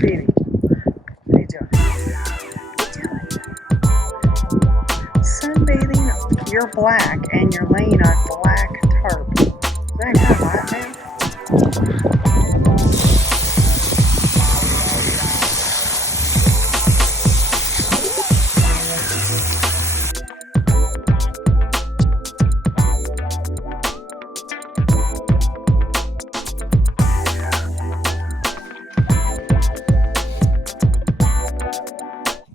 feeding. What are you doing? Sunbathing. You're black and you're laying on black tarp. Is that kind of hot, man?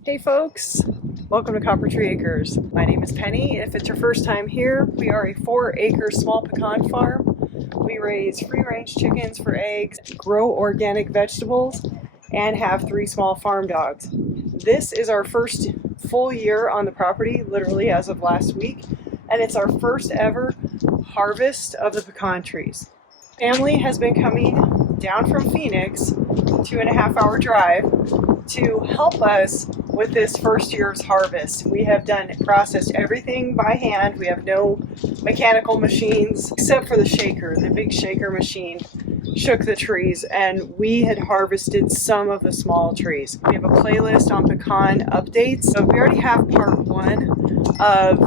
Hey folks, welcome to Coppertree Acres. My name is Penny, and if it's your first time here, we are a 4-acre small pecan farm. We raise free-range chickens for eggs, grow organic vegetables, and have 3 small farm dogs. This is our first full year on the property, literally as of last week, and it's our first ever harvest of the pecan trees. Family has been coming down from Phoenix, 2.5-hour drive, to help us with this first year's harvest. We have processed everything by hand. We have no mechanical machines except for the shaker. The big shaker machine shook the trees, and we had harvested some of the small trees. We have a playlist on pecan updates. So we already have part 1 of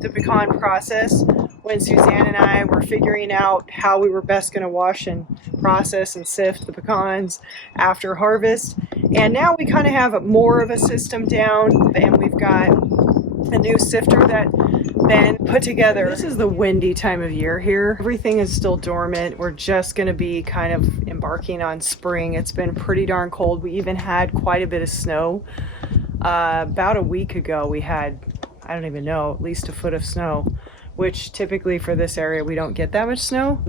the pecan process when Suzanne and I were figuring out how we were best going to wash and process and sift the pecans after harvest. And now we kind of have more of a system down, and we've got a new sifter that Ben put together. This is the windy time of year here. Everything is still dormant. We're just going to be kind of embarking on spring. It's been pretty darn cold. We even had quite a bit of snow. About a week ago we had, I don't even know, at least a foot of snow, which typically for this area we don't get that much snow.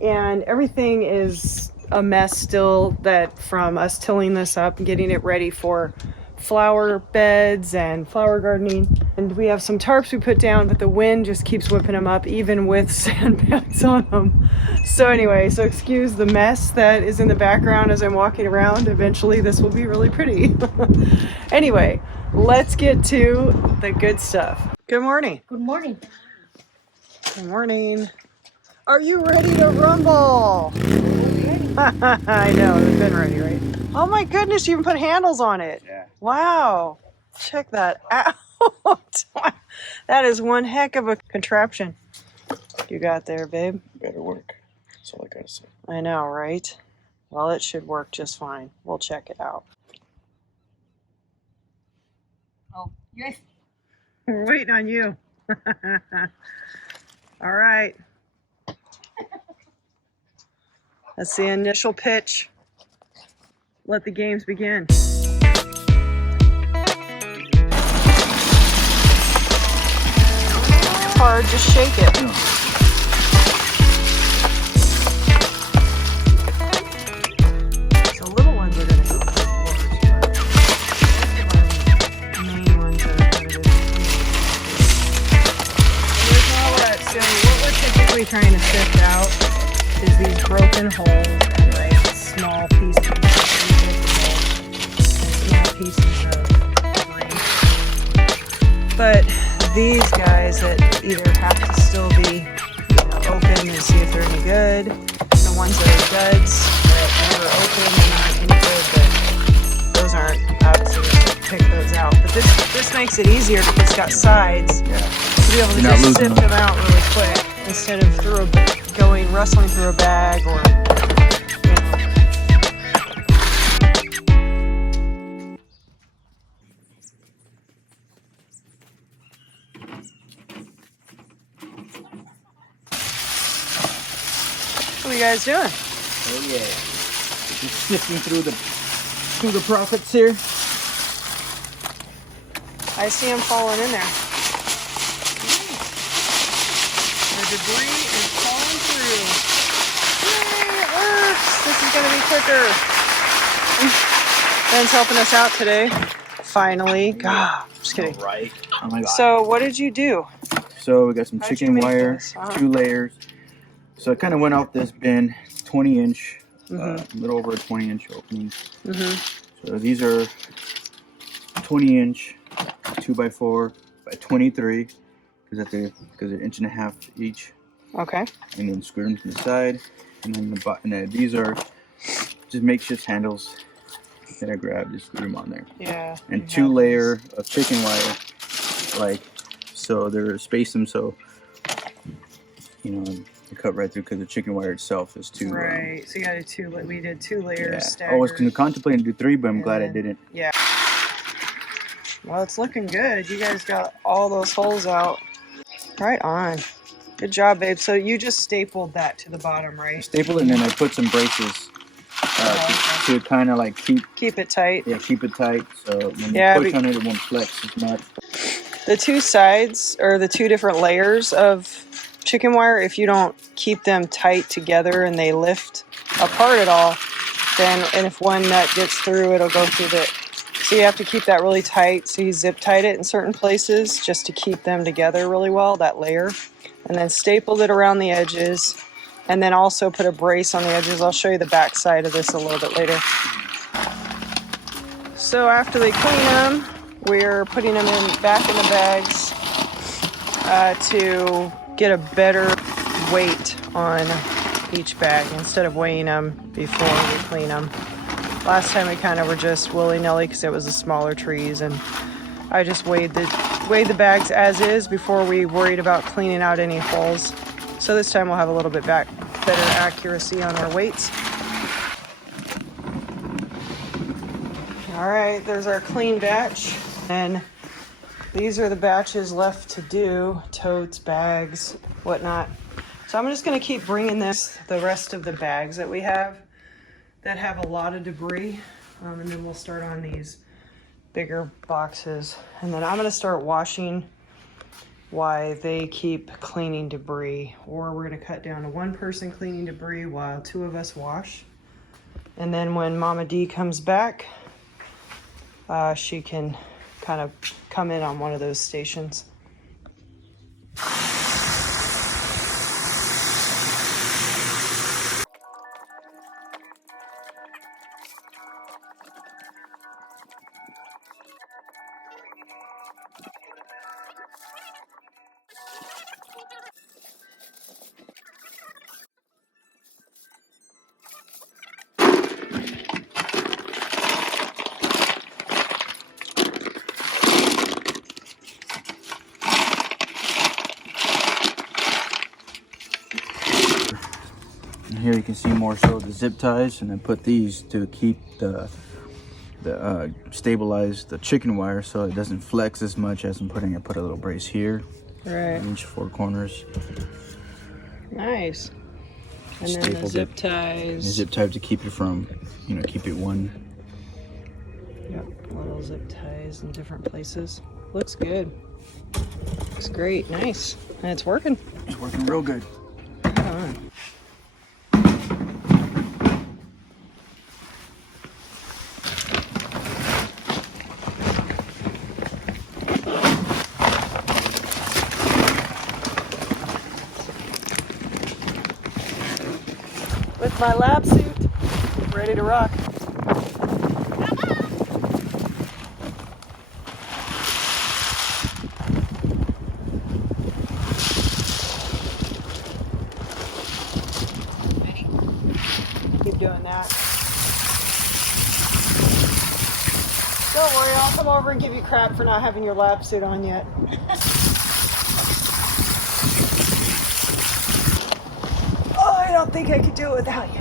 And everything is a mess still, that from us tilling this up and getting it ready for flower beds and flower gardening. And we have some tarps we put down, but the wind just keeps whipping them up even with sandbags on them. So anyway, so excuse the mess that is in the background as I'm walking around. Eventually this will be really pretty. Anyway, let's get to the good stuff. Good morning. Good morning. Good morning. Are you ready to rumble? I know, they've been ready, right? Oh my goodness, you even put handles on it. Yeah. Wow. Check that out. That is one heck of a contraption you got there, babe. Better work. That's all I gotta say. I know, right? Well, it should work just fine. We'll check it out. Oh, yes. We're waiting on you. All right. That's the initial pitch. Let the games begin. Hard, just shake it. So little ones are going to go forward. Main ones are going to do. Here's all that. So what we're typically trying to sift out is these broken holes and like small pieces of debris. But these guys that either have to still be, open to see if they're any good, the ones that are duds that never open and aren't any good, but those aren't, obviously we have to pick those out. But this makes it easier because it's got sides to be able to just sift them out really quick instead of rustling through a bag or, What are you guys doing? Oh yeah. Just sifting through the profits here. I see them falling in there. The debris is falling through. Yay, it works! This is going to be quicker. Ben's helping us out today. Finally. God, just kidding. All right. Oh my God. So what did you do? So we got some How'd you chicken make wire, this? 2 layers. So I kind of went off this bin, 20-inch, a little over a 20-inch opening. So these are 20-inch, 2x4 by 23, because they're 1.5 inches each. Okay. And then screw them to the side, and then these are just makeshift handles that I grabbed, just threw them on there. Yeah. And 2 layer of chicken wire, like, so they're spaced them so, you know, they cut right through because the chicken wire itself is too. Right. So you got we did 2 layers. Yeah. Staggered. I was contemplating to do 3, but I'm glad I didn't. Yeah. Well, it's looking good. You guys got all those holes out. Right on. Good job, babe. So you just stapled that to the bottom, right? I stapled it and then I put some braces to kind of like keep it tight. Yeah, keep it tight. So when you push on it, it won't flex as much. The 2 sides, or the 2 different layers of chicken wire, if you don't keep them tight together and they lift apart at all, then, and if one nut gets through, it'll go through the, so you have to keep that really tight. So you zip tight it in certain places just to keep them together really well, that layer. And then stapled it around the edges. And then also put a brace on the edges. I'll show you the back side of this a little bit later. So after they clean them, we're putting them back in the bags to get a better weight on each bag instead of weighing them before we clean them. Last time we kind of were just willy-nilly because it was the smaller trees, and I just weighed the bags as is before we worried about cleaning out any holes. So this time we'll have a little bit better accuracy on our weights. All right, there's our clean batch. And these are the batches left to do, totes, bags, whatnot. So I'm just gonna keep bringing the rest of the bags that we have that have a lot of debris. And then we'll start on these bigger boxes. And then I'm gonna start washing while they keep cleaning debris. Or we're gonna cut down to 1 person cleaning debris while 2 of us wash. And then when Mama D comes back, she can kind of come in on one of those stations. Here you can see more so the zip ties, and then put these to keep stabilize the chicken wire so it doesn't flex as much as I'm putting. I put a little brace here, right, each 4 corners. Nice. And then the zip ties. The zip ties to keep it from, keep it one. Yep, little zip ties in different places. Looks good. Looks great, nice, and it's working. It's working real good. Right on. With my lab suit, ready to rock. Keep doing that. Don't worry, I'll come over and give you crap for not having your lab suit on yet. Oh, I don't think I could do it without you.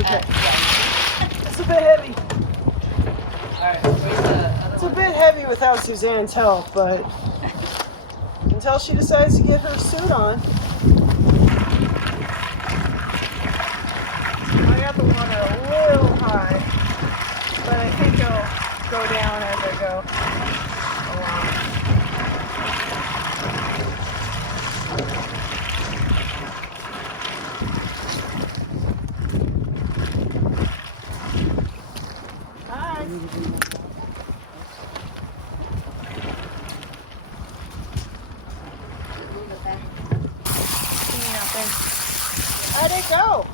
Okay. It's a bit heavy. Alright, where's the other It's a bit heavy without Suzanne's help, but until she decides to get her suit on. I got the water a little high, but I think it'll go down as I go along. Hi. How'd it go?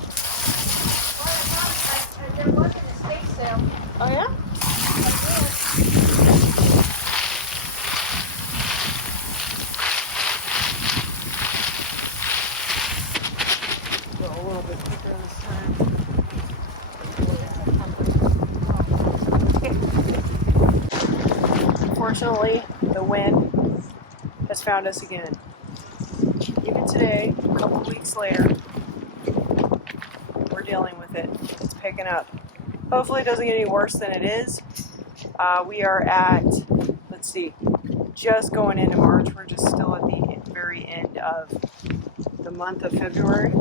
There wasn't a space sale. Oh yeah? a little bit quicker this time. Unfortunately, the wind has found us again. Even today, a couple weeks later, we're dealing with it. It's picking up. Hopefully it doesn't get any worse than it is. We are at, let's see, just going into March. We're just still at the very end of the month of February,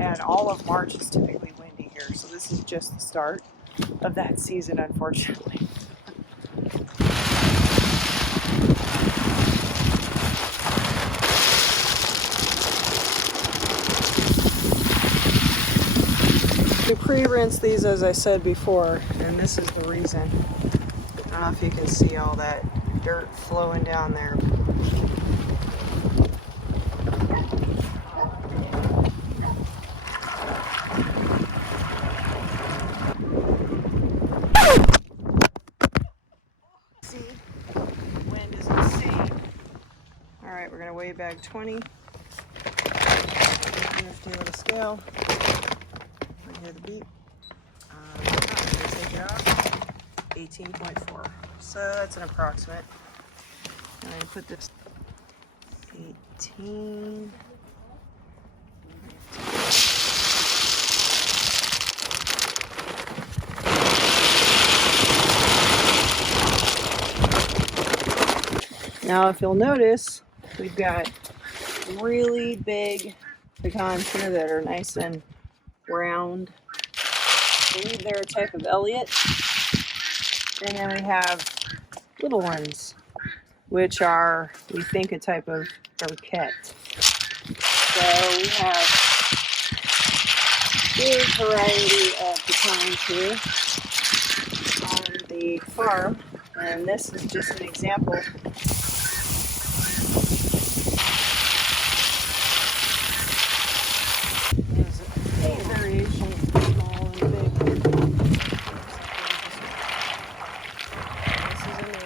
and all of March is typically windy here. So this is just the start of that season, unfortunately. We pre-rinse these, as I said before, and this is the reason. I don't know if you can see all that dirt flowing down there. See, wind is insane. All right, we're gonna weigh bag 20. 50 with a scale. I hear the beep. I'm gonna take it off. 18.4. So that's an approximate. I'm gonna put this 18. Now, if you'll notice, we've got really big pecans here that are nice and round. I believe they're a type of Elliott. And then we have little ones, which are, we think, a type of Burkett. So we have a big variety of pecans here on the farm. And this is just an example. There's a variation, small and big. This is a new.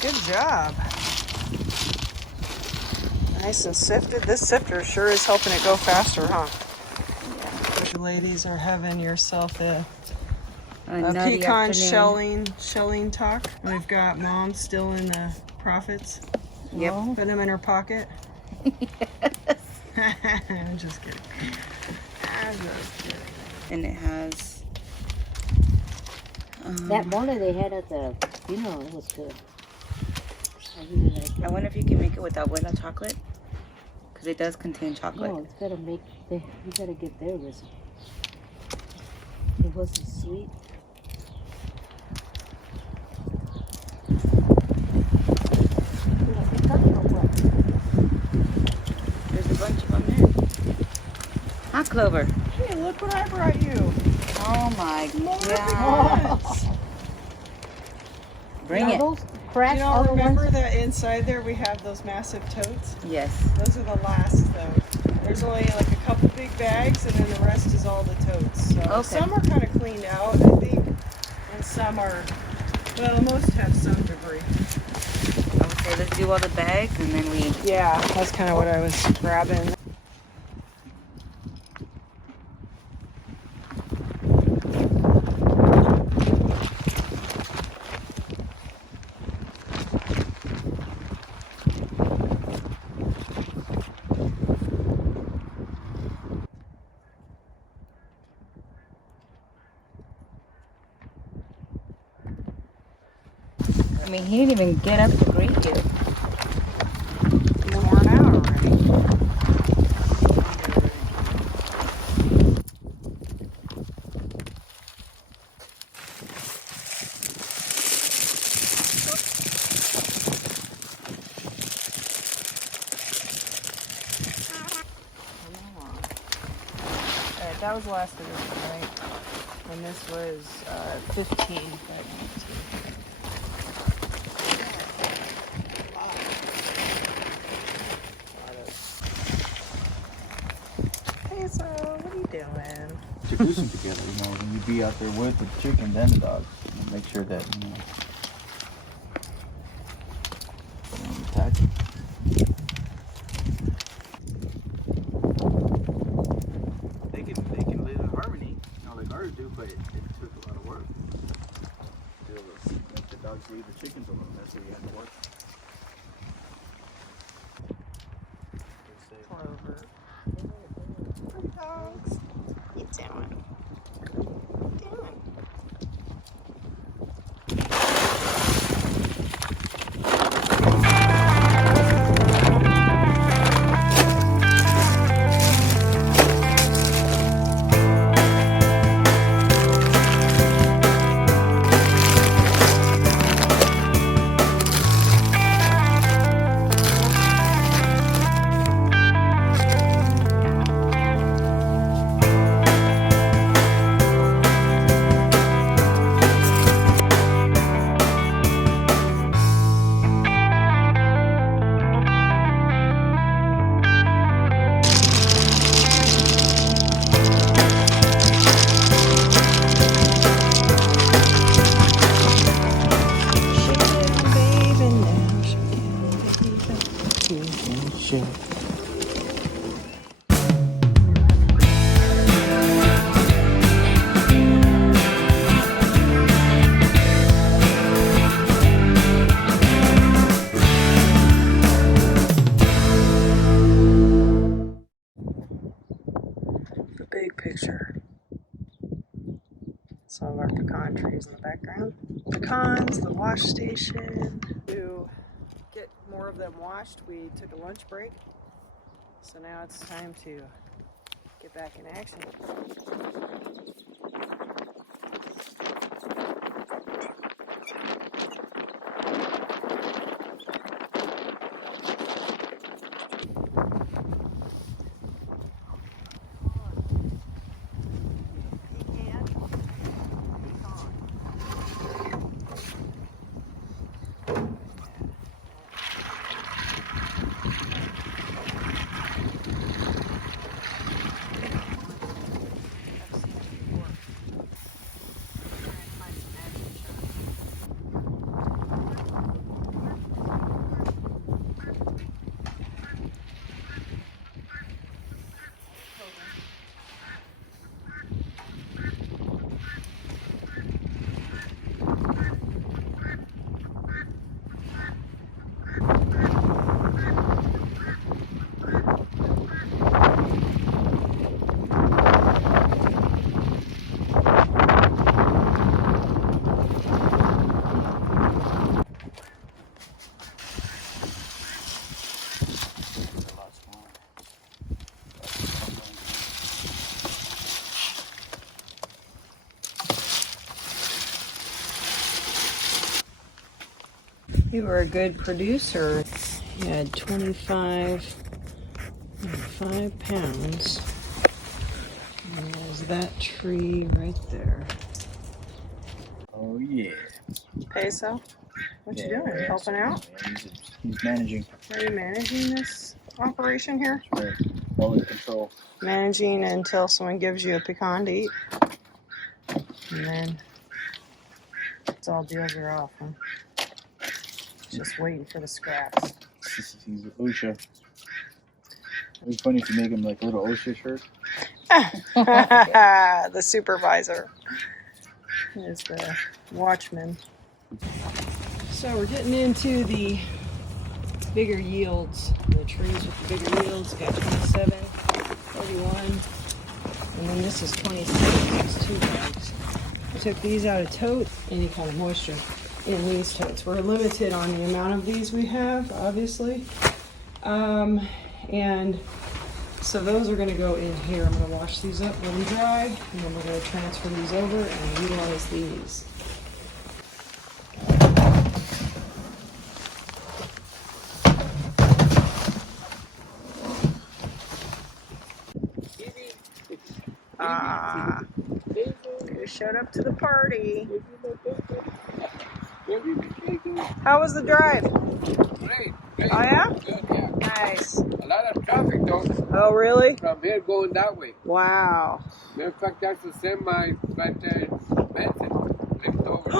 Good job. Nice and sifted. This sifter sure is helping it go faster, huh? You ladies are having yourself a pecan shelling talk. We've got Mom still in the profits. Yep. Put them in her pocket. Yes. I'm just kidding. I'm just kidding. And it has that mole they had at the funeral, it was good. I really like it. I wonder if you can make it with abuela chocolate, because it does contain chocolate. No, it's gotta make, you gotta get their recipe. It wasn't sweet. There's a bunch of them there. Hot clover. Hey, look what I brought you. Oh my More god. pecans. Bring Now it. those Do cracks, you all other remember ones, that inside there we have those massive totes? Yes. Those are the last though. There's only like a couple big bags and then the rest is all the totes. So Okay. some are kind of cleaned out, I think, and some are, well, most have some debris. I would say let's do all the bags and then we... Yeah, that's kind of what I was grabbing. mean, he didn't even get up to greet you. He's worn out already. Alright, that was the last of this one, right? And this was 15 by 19. Hey, so what are you doing? Introduce them together, you know, when you be out there with the chickens and the dogs, you know, make sure that, you know, they don't attack you. They can live in harmony, you know, like ours do, but it took a lot of work to make the dogs leave the chickens alone. That's what you had to work. Clover. Hey, dogs. What you doing? What you doing? The big picture. Some of our pecan trees in the background. Pecans, the wash station. To get more of them washed, we took a lunch break. So now it's time to get back in action. You were a good producer. You had 5 pounds. And there's that tree right there. Oh yeah. Peso, what you doing? Yeah, Helping out? Yeah, he's managing. Are you managing this operation here? That's right. All in control. Managing until someone gives you a pecan to eat. And then it's all deals are off, huh? Just waiting for the scraps. He's OSHA. It'd be funny if you make him like a little OSHA shirt. The supervisor is the watchman. So we're getting into the bigger yields. The trees with the bigger yields got 27, 41, and then this is 26. It's 2 bags. I took these out of tote, any kind of moisture in these totes. We're limited on the amount of these we have, obviously. And so those are gonna go in here. I'm gonna wash these up, let them dry, and then we're gonna transfer these over and utilize these. Ah, you showed up to the party. How was the drive? Great. Oh yeah? Good, yeah. Nice. A lot of traffic though. Oh really? From here going that way. Wow. Matter of fact, that's the semi right there in Benson. Flipped over.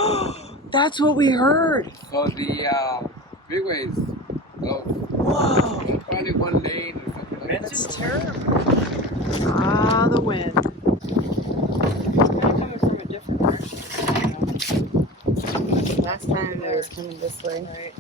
That's what we heard. So the freeways go. Whoa. There's probably one lane or something like that. That's terrible. Ah, the wind. It's kind of coming from a different direction. Last time it was coming this way. Right.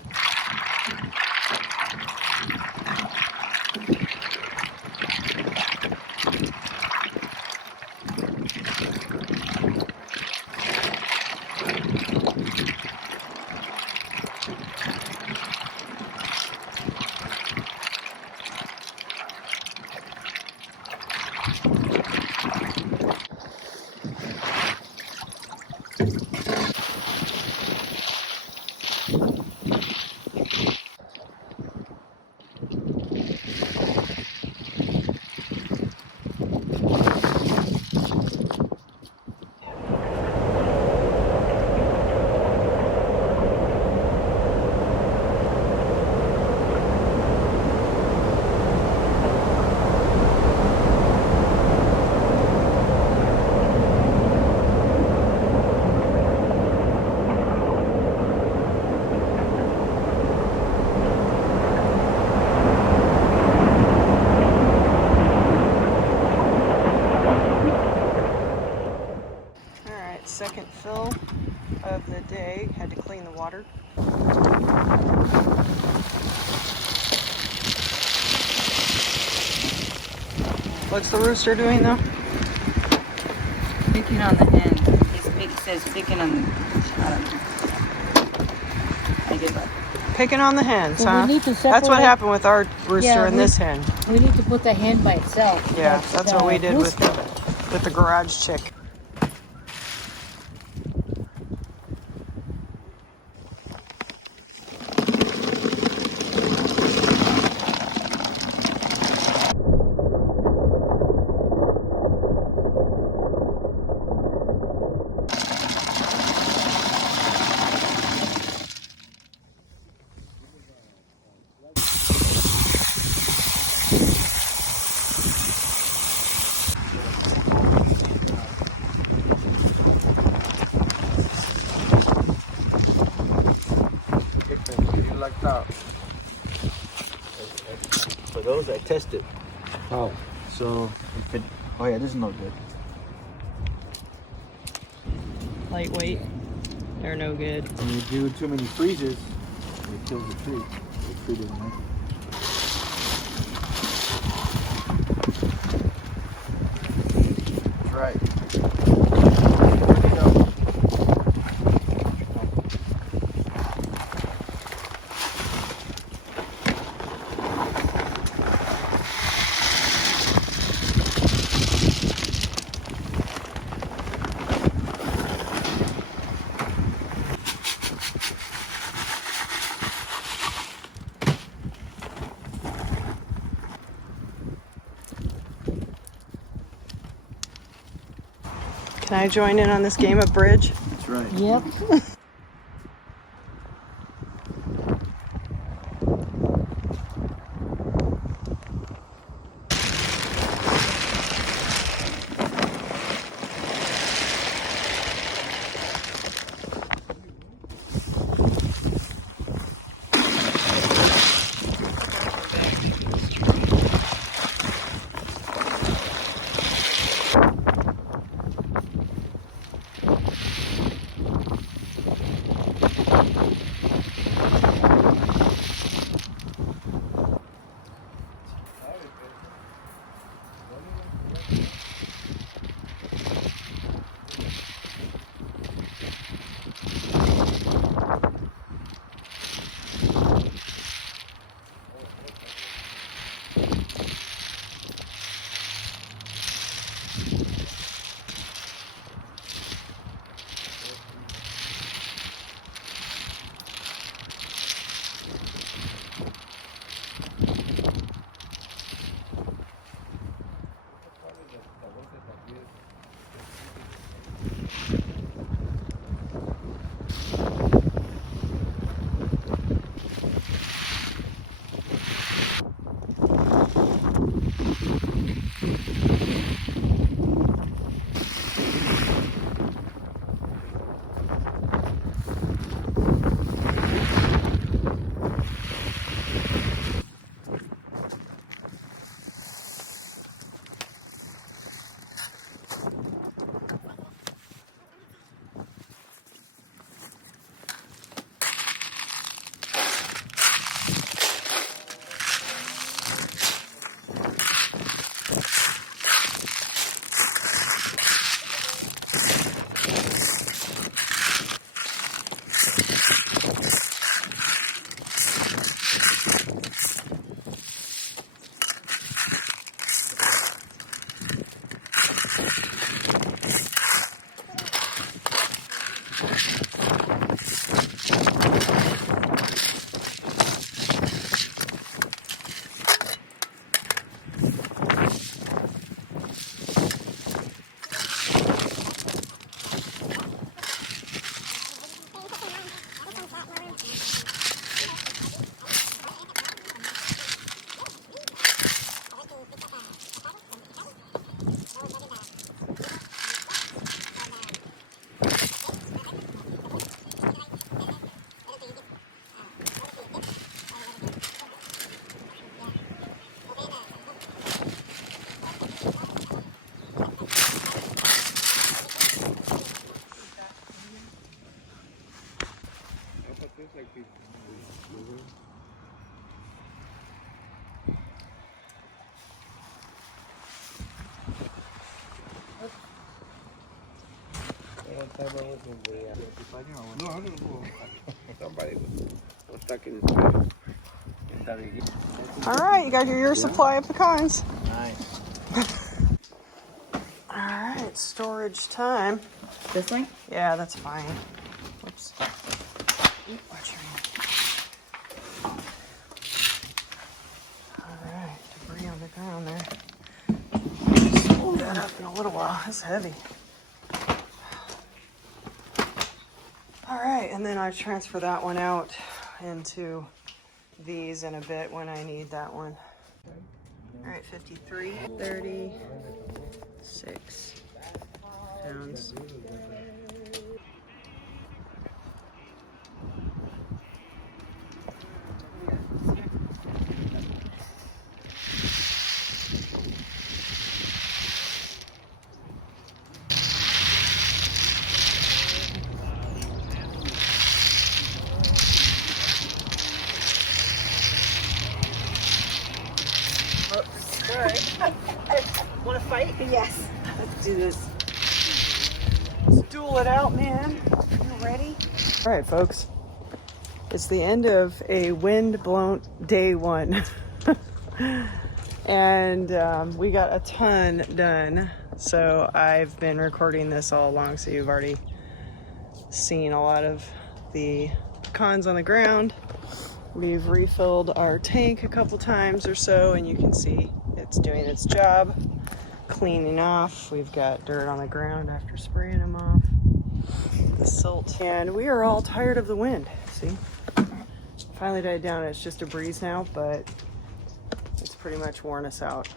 Second fill of the day. Had to clean the water. What's the rooster doing though? Picking on the hen. It says picking on the... I don't know. I give up. Picking on the hens, So we huh? need to That's what separate- happened with our rooster Yeah, and this hen. We need to put the hen by itself. Yeah, but that's the what we did rooster- with the garage chick. You like that? For those I tested. Oh. So if it, oh yeah, this is no good. Lightweight. They're no good. When you do too many freezes, it kills the tree. The tree doesn't like it. That's right. There you go. Can I join in on this game of bridge? That's right. Yep. No, I don't know. Somebody was stuck in. All right, you got your supply of pecans. Nice. All right, storage time. This way? Yeah, that's fine. Whoops. Watch your hand. All right, debris on the ground there. Just hold that up in a little while. That's heavy. All right, and then I transfer that one out into these in a bit when I need that one. All right, 53, 36 pounds. Oh, sorry. Want to fight? Yes. Let's do this. Let's duel it out, man. You ready? All right, folks. It's the end of a wind-blown day one. And we got a ton done. So I've been recording this all along, so you've already seen a lot of the pecans on the ground. We've refilled our tank a couple times or so, and you can see it's doing its job, cleaning off. We've got dirt on the ground after spraying them off, the silt. And we are all tired of the wind, see? Finally died down. It's just a breeze now, but it's pretty much worn us out.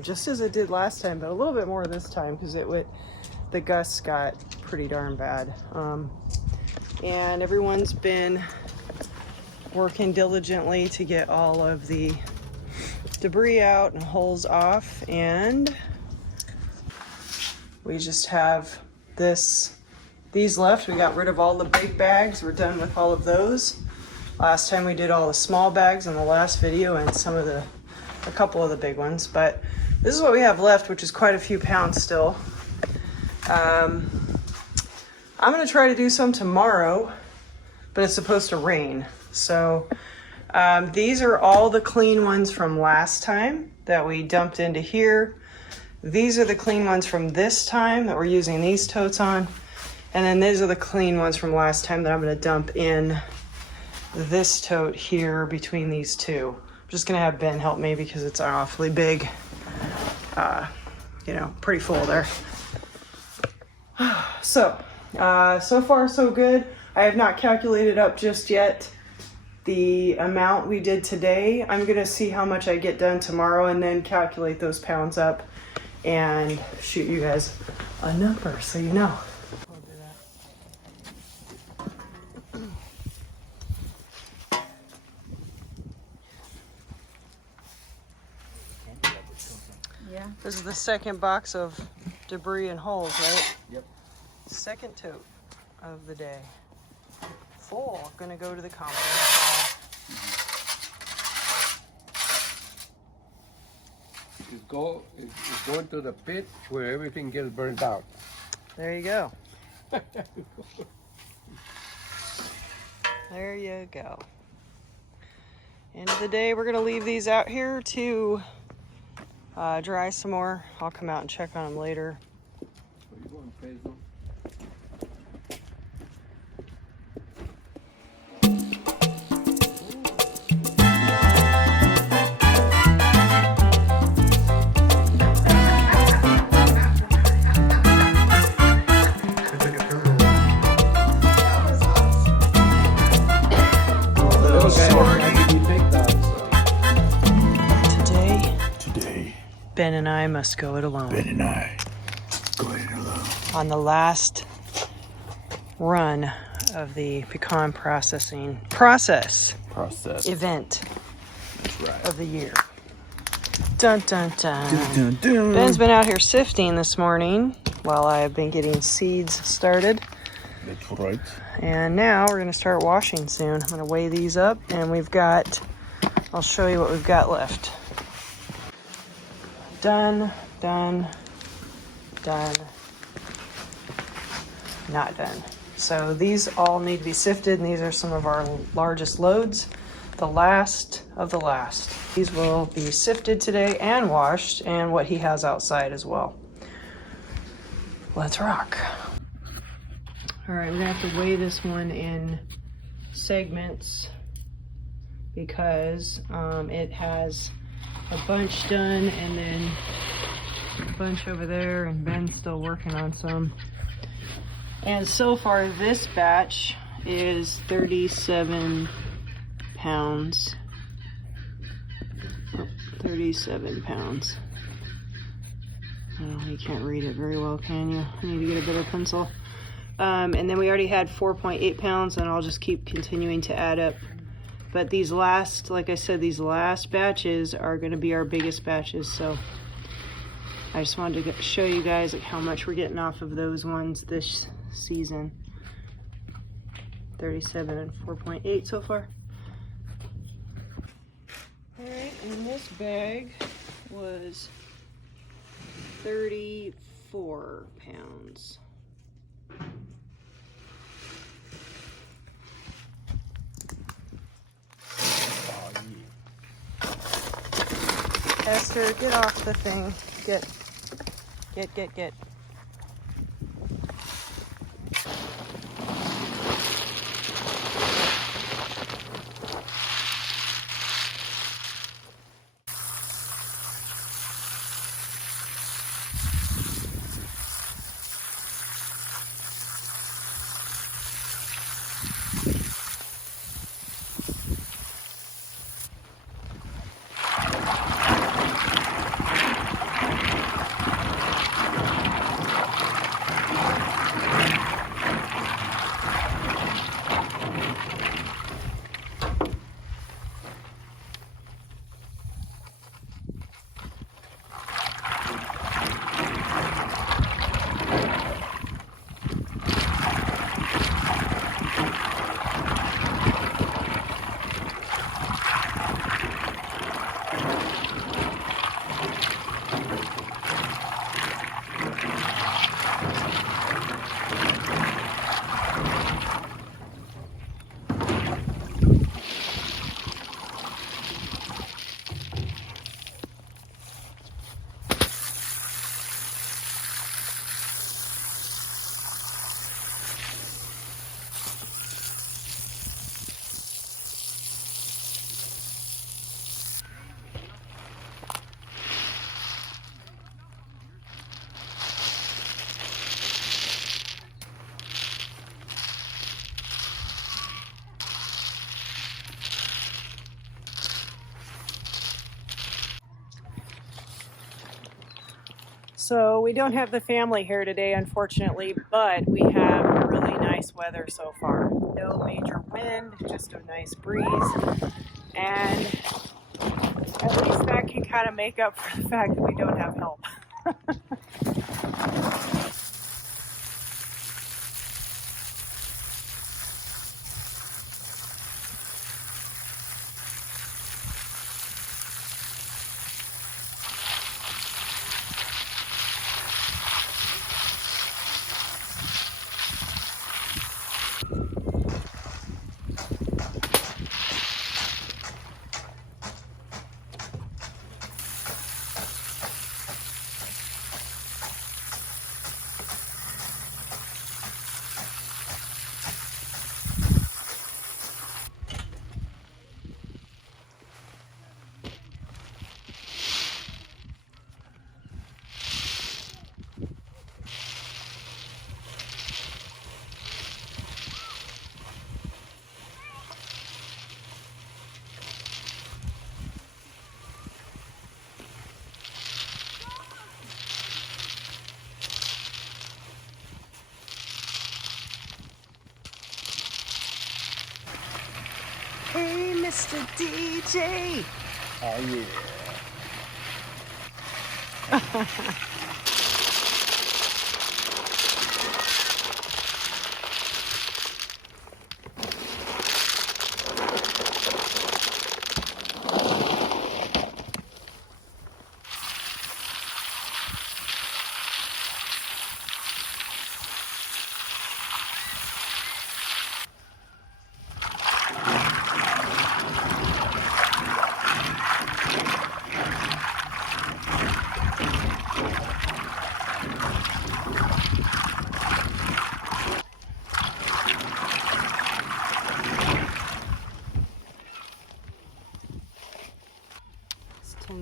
Just as it did last time, but a little bit more this time because the gusts got pretty darn bad. And everyone's been working diligently to get all of the debris out and holes off, and we just have these left. We got rid of all the big bags. We're done with all of those. Last time we did all the small bags in the last video and a couple of the big ones, but this is what we have left, which is quite a few pounds still. I'm gonna try to do some tomorrow, but it's supposed to rain. So these are all the clean ones from last time that we dumped into here. These are the clean ones from this time that we're using these totes on. And then these are the clean ones from last time that I'm gonna dump in this tote here between these two. I'm just gonna have Ben help me because it's awfully big, pretty full there. So far so good. I have not calculated up just yet the amount we did today. I'm gonna see how much I get done tomorrow and then calculate those pounds up and shoot you guys a number so you know. I'll do that. Yeah. This is the second box of debris and holes, right? Yep. Second tote of the day. Full, gonna go to the compost. It's going to the pit where everything gets burned out. There you go. There you go. End of the day, we're gonna leave these out here to dry some more. I'll come out and check on them later. Where you going, Pedro? Today, Ben and I must go it alone. Ben and I going alone. On the last run of the pecan processing process event That's right. of the year. Dun dun dun. Dun, dun, dun. Ben's been out here sifting this morning while I have been getting seeds started. That's right. And now we're gonna start washing soon. I'm gonna weigh these up and I'll show you what we've got left. Done, done, done. not done. So these all need to be sifted, and these are some of our largest loads. The last of the last. These will be sifted today and washed, and what he has outside as well. Let's rock. All right, we're gonna have to weigh this one in segments because it has a bunch done and then a bunch over there, and Ben's still working on some. And so far this batch is 37 pounds. 37 pounds. Oh, you can't read it very well, can you? I need to get a better pencil. And then we already had 4.8 pounds, and I'll just keep continuing to add up. But these last, like I said, these last batches are going to be our biggest batches. So I just wanted to show you guys like how much we're getting off of those ones this season. 37 and 4.8 so far. All right, and this bag was 34 pounds. Esther, get off the thing. Get. So we don't have the family here today, unfortunately, but we have really nice weather so far. No major wind, just a nice breeze. And at least that can kind of make up for the fact that we don't have help. Hey, Mr. DJ! Oh yeah.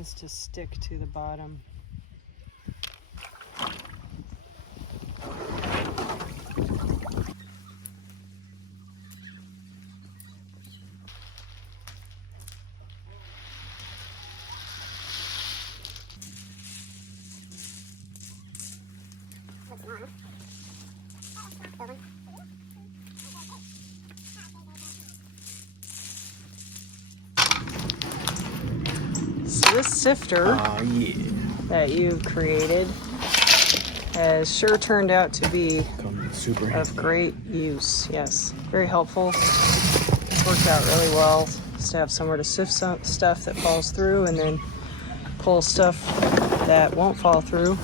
tends to stick to the bottom. So this sifter Yeah. that you've created has sure turned out to be Super of great use. Yes, very helpful. It's worked out really well just to have somewhere to sift some stuff that falls through and then pull stuff that won't fall through.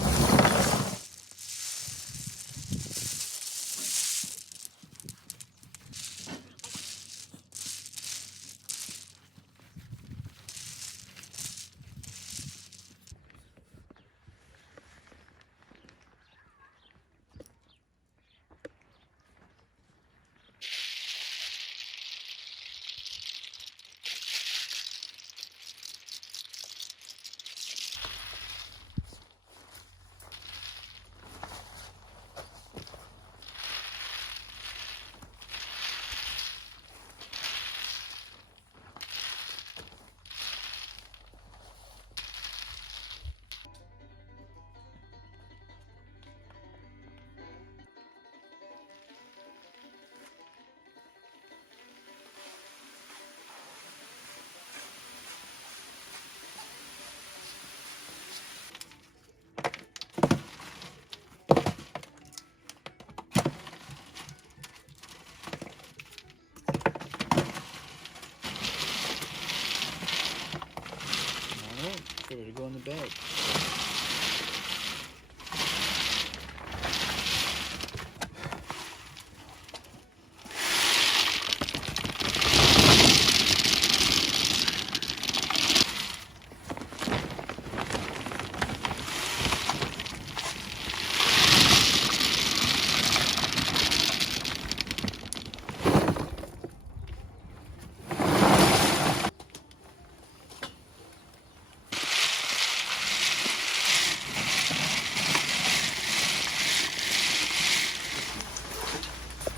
Ready to go in the bag.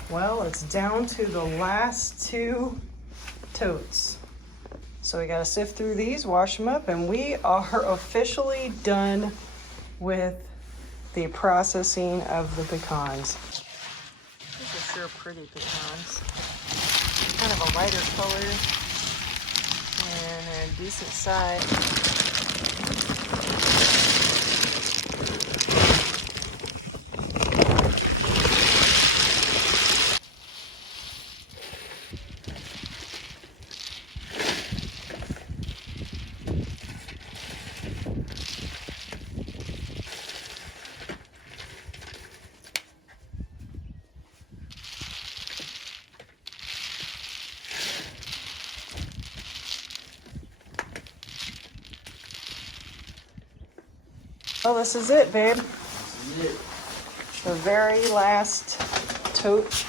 Well, it's down to the last two totes. So we gotta sift through these, wash them up, and we are officially done with the processing of the pecans. These are sure pretty pecans. Kind of a lighter color and they're a decent size. Well, this is it, babe. This is it. The very last tote.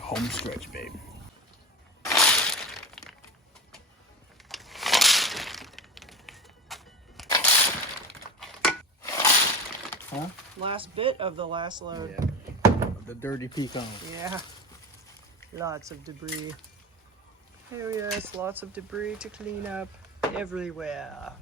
Home stretch, babe. Huh? Last bit of the last load. Yeah. The dirty pecan. Yeah. Lots of debris. Oh yes, lots of debris to clean up everywhere.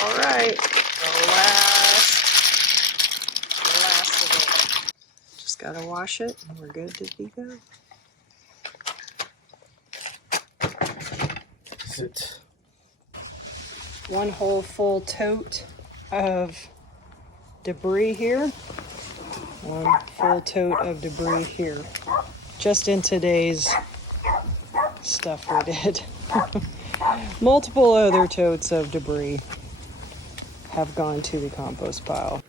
All right, the last of it. Just Just gotta wash it and we're good to be go. Sit. One whole full tote of debris here. One full tote of debris here. Just in today's stuff we did. Multiple other totes of debris have gone to the compost pile.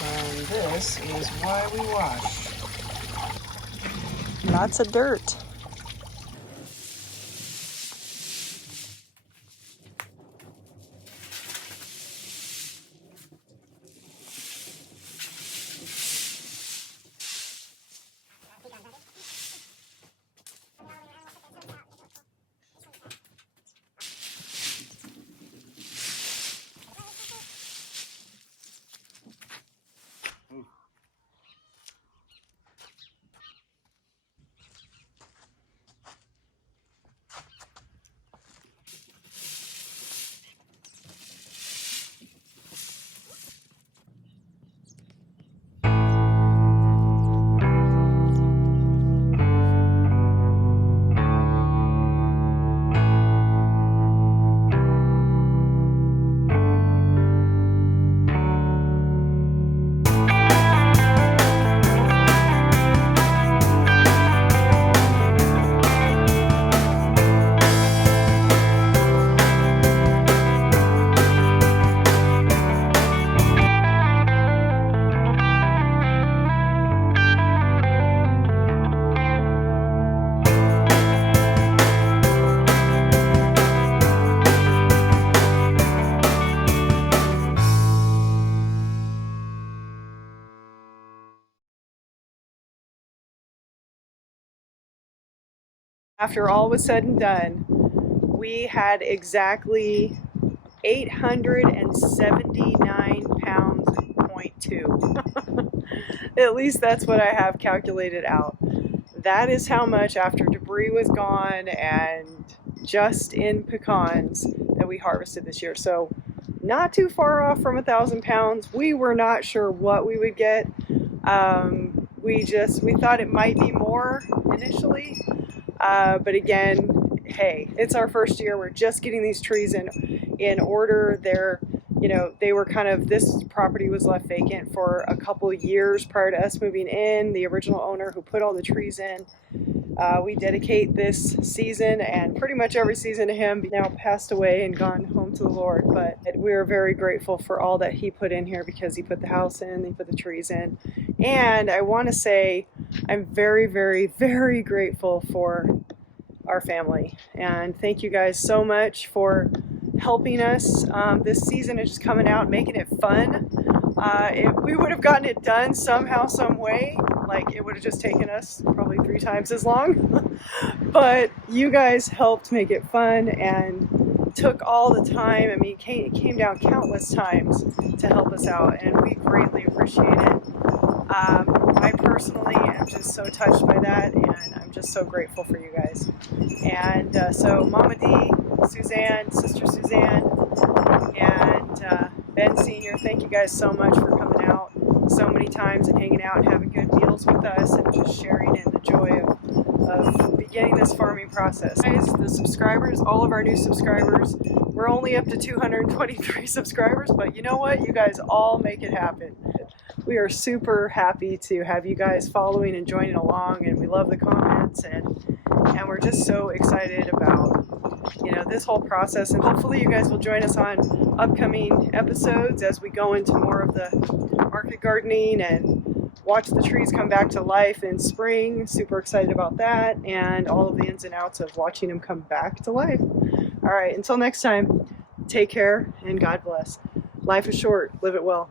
And this is why we wash. Lots of dirt. After all was said and done, we had exactly 879 pounds, 0.2. At least that's what I have calculated out. That is how much, after debris was gone and just in pecans, that we harvested this year. So not too far off from 1,000 pounds. We were not sure what we would get. We thought it might be more initially. But again, hey, it's our first year. We're just getting these trees in order. They were this property was left vacant for a couple of years prior to us moving in. The original owner who put all the trees in, we dedicate this season and pretty much every season to him. Now passed away and gone home to the Lord, but we're very grateful for all that he put in here, because he put the house in, he put the trees in. And I want to say I'm very, very, very grateful for our family, and thank you guys so much for helping us. This season is just coming out and making it fun. If we would have gotten it done somehow, some way, like it would have just taken us probably 3 times as long. But you guys helped make it fun and took all the time. I mean, it came down countless times to help us out, and we greatly appreciate it. I personally am just so touched by that, and I'm just so grateful for you guys. And so Mama D, Suzanne, Sister Suzanne, and Ben Sr., thank you guys so much for coming out so many times and hanging out and having good meals with us and just sharing in the joy of beginning this farming process. Guys, the subscribers, all of our new subscribers, we're only up to 223 subscribers, but you know what? You guys all make it happen. We are super happy to have you guys following and joining along, and we love the comments, and we're just so excited about, you know, this whole process. And hopefully you guys will join us on upcoming episodes as we go into more of the market gardening and watch the trees come back to life in spring. Super excited about that, and all of the ins and outs of watching them come back to life. All right, until next time, take care and God bless. Life is short, live it well.